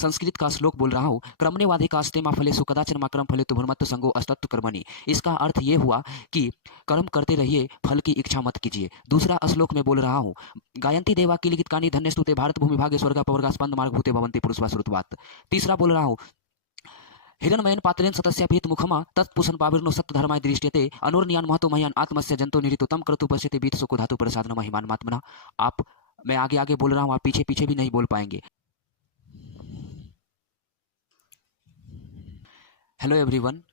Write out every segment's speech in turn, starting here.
संस्कृत का श्लोक बोल रहा हूँ। क्रमणेवाधिकास्ते मा फलेषु कदाचन मा कर्म फलेतु भूर्मत्व संगो अस्तत्व कर्मणि। इसका अर्थ ये हुआ कि कर्म करते रहिए, फल की इच्छा मत कीजिए। दूसरा श्लोक में बोल रहा हूँ, गायन्ति देवा किलिकितकानि धन्यस्तुते भारत भूमि भागे स्वर्गा पवर्गा स्पंद मार्ग भूते भवन्ति पुरुषवा श्रुतवात्। तीसरा बोल रहा हूँ, हिरण्मयेन पात्रेण सतस्यापीत मुखमा तत्पुषण पाविर्नो सत्य धर्माय दृष्टियते अनोर्नियान महतो मह्यान आत्मस्य जंतो निरितो तम क्रतु पश्यते बीत सुको धातु प्रसादन महिमान मात्मना। आप, मैं आगे आगे बोल रहा हूँ, आप पीछे पीछे भी नहीं बोल पाएंगे। हेलो एवरीवन,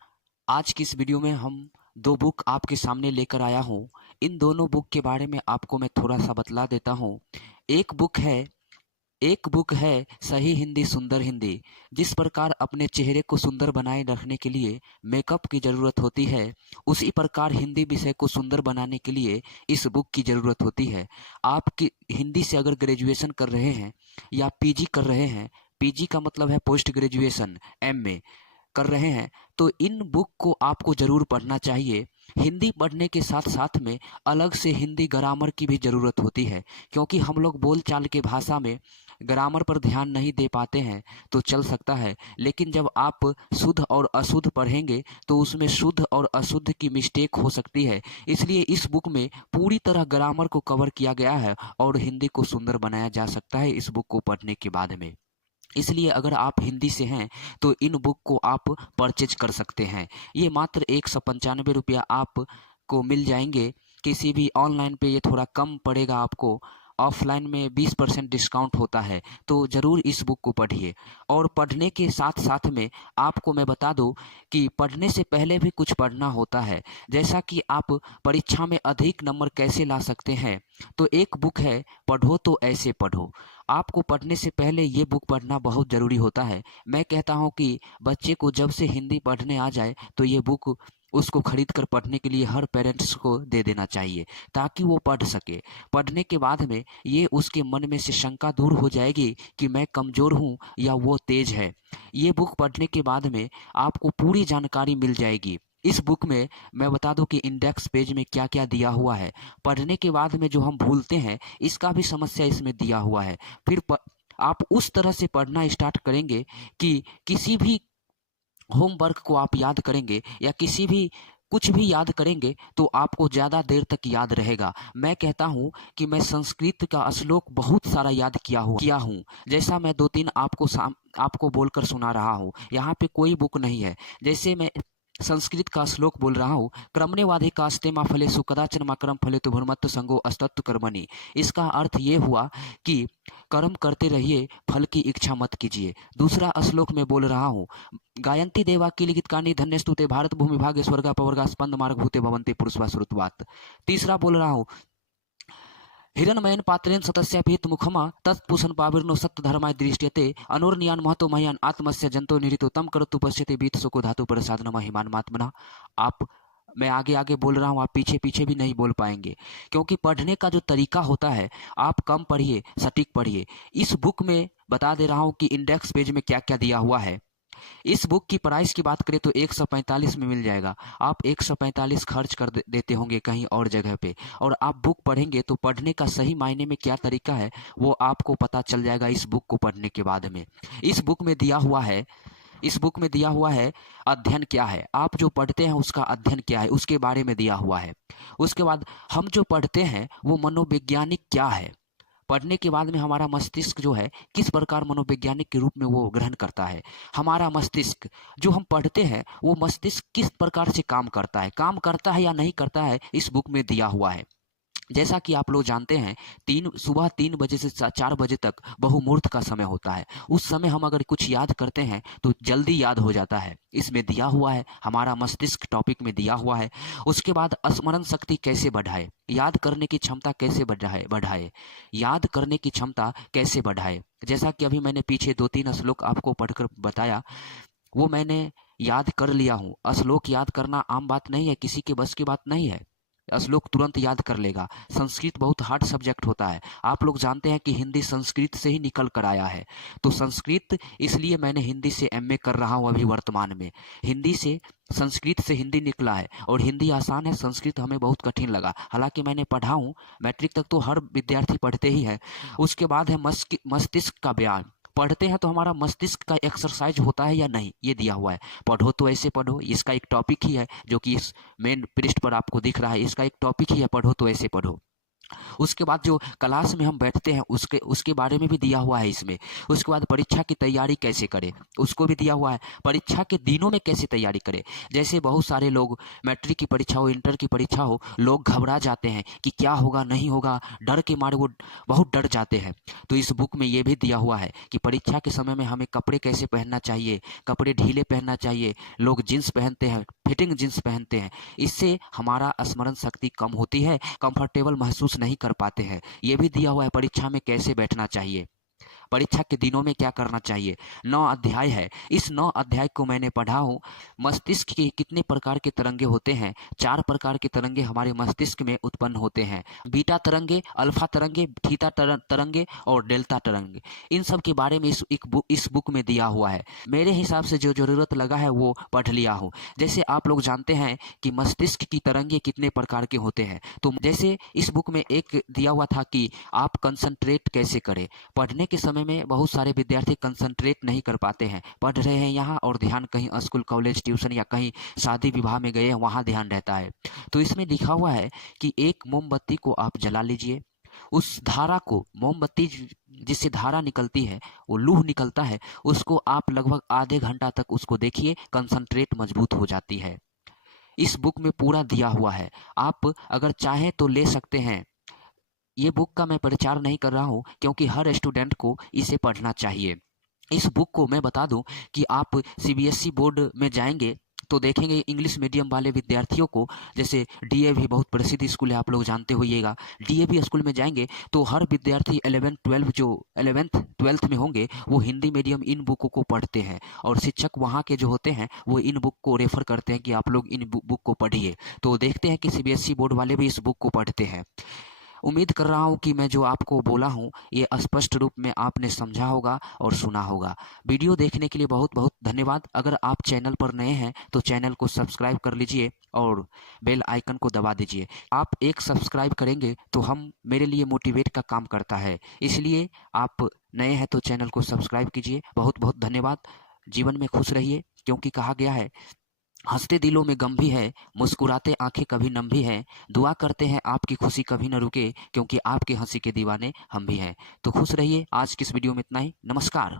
आज की इस वीडियो में हम दो बुक आपके सामने लेकर आया हूँ। इन दोनों बुक के बारे में आपको मैं थोड़ा सा बतला देता हूँ। एक बुक है सही हिंदी सुंदर हिंदी। जिस प्रकार अपने चेहरे को सुंदर बनाए रखने के लिए मेकअप की ज़रूरत होती है, उसी प्रकार हिंदी विषय को सुंदर बनाने के लिए इस बुक की ज़रूरत होती है। आप हिंदी से अगर ग्रेजुएशन कर रहे हैं या पीजी कर रहे हैं, पीजी का मतलब है पोस्ट ग्रेजुएशन, एमए कर रहे हैं, तो इन बुक को आपको ज़रूर पढ़ना चाहिए। हिंदी पढ़ने के साथ साथ में अलग से हिंदी ग्रामर की भी ज़रूरत होती है, क्योंकि हम लोग बोलचाल के भाषा में ग्रामर पर ध्यान नहीं दे पाते हैं तो चल सकता है, लेकिन जब आप शुद्ध और अशुद्ध पढ़ेंगे तो उसमें शुद्ध और अशुद्ध की मिस्टेक हो सकती है। इसलिए इस बुक में पूरी तरह ग्रामर को कवर किया गया है और हिंदी को सुंदर बनाया जा सकता है इस बुक को पढ़ने के बाद में। इसलिए अगर आप हिंदी से हैं तो इन बुक को आप परचेज कर सकते हैं। ये मात्र 195 रुपया आपको मिल जाएंगे। किसी भी ऑनलाइन पे ये थोड़ा कम पड़ेगा आपको, ऑफलाइन में 20% डिस्काउंट होता है। तो ज़रूर इस बुक को पढ़िए। और पढ़ने के साथ साथ में आपको मैं बता दूं कि पढ़ने से पहले भी कुछ पढ़ना होता है। जैसा कि आप परीक्षा में अधिक नंबर कैसे ला सकते हैं, तो एक बुक है पढ़ो तो ऐसे पढ़ो। आपको पढ़ने से पहले ये बुक पढ़ना बहुत ज़रूरी होता है। मैं कहता हूँ कि बच्चे को जब से हिंदी पढ़ने आ जाए तो ये बुक उसको खरीद कर पढ़ने के लिए हर पेरेंट्स को दे देना चाहिए, ताकि वो पढ़ सके। पढ़ने के बाद में ये उसके मन में से शंका दूर हो जाएगी कि मैं कमज़ोर हूँ या वो तेज है। ये बुक पढ़ने के बाद में आपको पूरी जानकारी मिल जाएगी। इस बुक में मैं बता दूं कि इंडेक्स पेज में क्या क्या दिया हुआ है। पढ़ने के बाद में जो हम भूलते हैं, इसका भी समस्या इसमें दिया हुआ है। फिर आप उस तरह से पढ़ना स्टार्ट करेंगे कि किसी भी होमवर्क को आप याद करेंगे या किसी भी कुछ भी याद करेंगे तो आपको ज़्यादा देर तक याद रहेगा। मैं कहता हूँ कि मैं संस्कृत का श्लोक बहुत सारा याद किया हूँ। जैसा मैं 2-3 आपको बोलकर सुना रहा हूँ। यहाँ पे कोई बुक नहीं है। जैसे मैं संस्कृत का श्लोक बोल रहा हूँ, क्रमणेवाधिकास्ते मा फलेषु कदाचन मा कर्म फलेतु भूर्मत्व संगो अस्तत्व कर्मणि। इसका अर्थ ये हुआ कि कर्म करते रहिए, फल की इच्छा मत कीजिए। दूसरा श्लोक में बोल रहा हूँ, गायन्ति देवा किलिकितकानि धन्यस्तुते भारत भूमि भागे स्वर्गा पवर्गा स्पंद मार्ग भूते भवन्ति पुरुषवा श्रुतवात्। तीसरा बोल रहा हूँ, हिरण्मयेन पात्रेण सतस्यापीत मुखमा तत्पुषण पाविर्नो सत्य धर्माय दृष्टियते अनोर्नियान महतो मह्यान आत्मस्य जंतो निरितो तम क्रतु पश्यते बीत सुको धातु प्रसादन महिमान मात्मना। आप, मैं आगे आगे बोल रहा हूँ, आप पीछे पीछे भी नहीं बोल पाएंगे, क्योंकि पढ़ने का जो तरीका होता है, आप कम पढ़िए, सटीक पढ़िए। इस बुक में बता दे रहा हूँ कि इंडेक्स पेज में क्या क्या दिया हुआ है। इस बुक की प्राइस की बात करें तो 145 में मिल जाएगा। आप 145 खर्च कर देते होंगे कहीं और जगह पे, और आप बुक पढ़ेंगे तो पढ़ने का सही मायने में क्या तरीका है वो आपको पता चल जाएगा इस बुक को पढ़ने के बाद में। इस बुक में दिया हुआ है अध्ययन क्या है, आप जो पढ़ते हैं उसका अध्ययन क्या है, उसके बारे में दिया हुआ है। उसके बाद हम जो पढ़ते हैं वो मनोवैज्ञानिक क्या है, पढ़ने के बाद में हमारा मस्तिष्क जो है किस प्रकार मनोवैज्ञानिक के रूप में वो ग्रहण करता है। हमारा मस्तिष्क, जो हम पढ़ते हैं वो मस्तिष्क किस प्रकार से काम करता है या नहीं करता है, इस बुक में दिया हुआ है। जैसा कि आप लोग जानते हैं, सुबह 3 बजे से 4 बजे तक बहुमुहूर्त का समय होता है। उस समय हम अगर कुछ याद करते हैं तो जल्दी याद हो जाता है। इसमें दिया हुआ है, हमारा मस्तिष्क टॉपिक में दिया हुआ है। उसके बाद स्मरण शक्ति कैसे बढ़ाए, याद करने की क्षमता कैसे बढ़ाए। जैसा कि अभी मैंने पीछे 2-3 श्लोक आपको पढ़कर बताया, वो मैंने याद कर लिया हूँ। श्लोक याद करना आम बात नहीं है, किसी के बस की बात नहीं है। श्लोक तुरंत याद कर लेगा। संस्कृत बहुत हार्ड सब्जेक्ट होता है। आप लोग जानते हैं कि हिंदी संस्कृत से ही निकल कर आया है, तो संस्कृत, इसलिए मैंने हिंदी से एमए कर रहा हूँ अभी वर्तमान में। हिंदी से संस्कृत से हिंदी निकला है और हिंदी आसान है, संस्कृत हमें बहुत कठिन लगा। हालांकि मैंने पढ़ा हूँ, मैट्रिक तक तो हर विद्यार्थी पढ़ते ही है। उसके बाद है मस्तिष्क का व्यायाम। पढ़ते हैं तो हमारा मस्तिष्क का एक्सरसाइज होता है या नहीं, ये दिया हुआ है। पढ़ो तो ऐसे पढ़ो, इसका एक टॉपिक ही है जो कि इस मेन पृष्ठ पर आपको दिख रहा है, इसका एक टॉपिक ही है, पढ़ो तो ऐसे पढ़ो। उसके बाद जो क्लास में हम बैठते हैं उसके उसके बारे में भी दिया हुआ है इसमें। उसके बाद परीक्षा की तैयारी कैसे करें उसको भी दिया हुआ है। परीक्षा के दिनों में कैसे तैयारी करें, जैसे बहुत सारे लोग मैट्रिक की परीक्षा हो, इंटर की परीक्षा हो, लोग घबरा जाते हैं कि क्या होगा नहीं होगा, डर के मारे वो बहुत डर जाते हैं। तो इस बुक में ये भी दिया हुआ है कि परीक्षा के समय में हमें कपड़े कैसे पहनना चाहिए, कपड़े ढीले पहनना चाहिए, लोग जींस पहनते हैं, फिटिंग जींस पहनते हैं, इससे हमारा स्मरण शक्ति कम होती है, कंफर्टेबल महसूस नहीं कर पाते हैं। ये भी दिया हुआ है परीक्षा में कैसे बैठना चाहिए, परीक्षा के दिनों में क्या करना चाहिए। 9 अध्याय है, इस 9 अध्याय को मैंने पढ़ा हूँ। मस्तिष्क के कितने प्रकार के तरंगे होते हैं, 4 प्रकार के तरंगे हमारे मस्तिष्क में उत्पन्न होते हैं, बीटा तरंगे, अल्फा तरंगे, थीटा तरंगे और डेल्टा तरंगे। इन सब के बारे में इस बुक में दिया हुआ है। मेरे हिसाब से जो जरूरत लगा है वो पढ़ लिया हूँ। जैसे आप लोग जानते हैं कि मस्तिष्क की तरंगे कितने प्रकार के होते हैं, तो जैसे इस बुक में एक दिया हुआ था कि आप कंसंट्रेट कैसे करें। पढ़ने के समय में बहुत सारे विद्यार्थी कंसंट्रेट नहीं कर पाते हैं, पढ़ रहे हैं यहाँ और ध्यान कहीं स्कूल कॉलेज ट्यूशन या कहीं शादी विवाह में गए हैं वहाँ ध्यान रहता है। तो इसमें लिखा हुआ है कि एक मोमबत्ती को आप जला लीजिए, उस धारा को, मोमबत्ती जिससे धारा निकलती है, वो लूह निकलता है, उसको आप लगभग आधे घंटा तक उसको देखिए, कंसंट्रेट मजबूत हो जाती है। इस बुक में पूरा दिया हुआ है, आप अगर चाहें तो ले सकते हैं। ये बुक का मैं प्रचार नहीं कर रहा हूँ क्योंकि हर स्टूडेंट को इसे पढ़ना चाहिए। इस बुक को मैं बता दूं कि आप सीबीएसई बोर्ड में जाएंगे तो देखेंगे इंग्लिश मीडियम वाले विद्यार्थियों को, जैसे डीएवी बहुत प्रसिद्ध स्कूल है, आप लोग जानते होइएगा, डीएवी स्कूल में जाएंगे तो हर विद्यार्थी 11-12 जो 11th-12th में होंगे वो हिंदी मीडियम इन बुकों को पढ़ते हैं और शिक्षक वहाँ के जो होते हैं वो इन बुक को रेफर करते हैं कि आप लोग इन बुक को पढ़िए। तो देखते हैं कि सीबीएसई बोर्ड वाले भी इस बुक को पढ़ते हैं। उम्मीद कर रहा हूँ कि मैं जो आपको बोला हूँ ये स्पष्ट रूप में आपने समझा होगा और सुना होगा। वीडियो देखने के लिए बहुत बहुत धन्यवाद। अगर आप चैनल पर नए हैं तो चैनल को सब्सक्राइब कर लीजिए और बेल आइकन को दबा दीजिए। आप एक सब्सक्राइब करेंगे तो हम मेरे लिए मोटिवेट का काम करता है, इसलिए आप नए हैं तो चैनल को सब्सक्राइब कीजिए। बहुत बहुत धन्यवाद। जीवन में खुश रहिए, क्योंकि कहा गया है हंसते दिलों में गम भी है, मुस्कुराते आंखें कभी नम भी हैं। दुआ करते हैं आपकी खुशी कभी न रुके, क्योंकि आपकी हंसी के दीवाने हम भी हैं। तो खुश रहिए। आज की इस वीडियो में इतना ही। नमस्कार।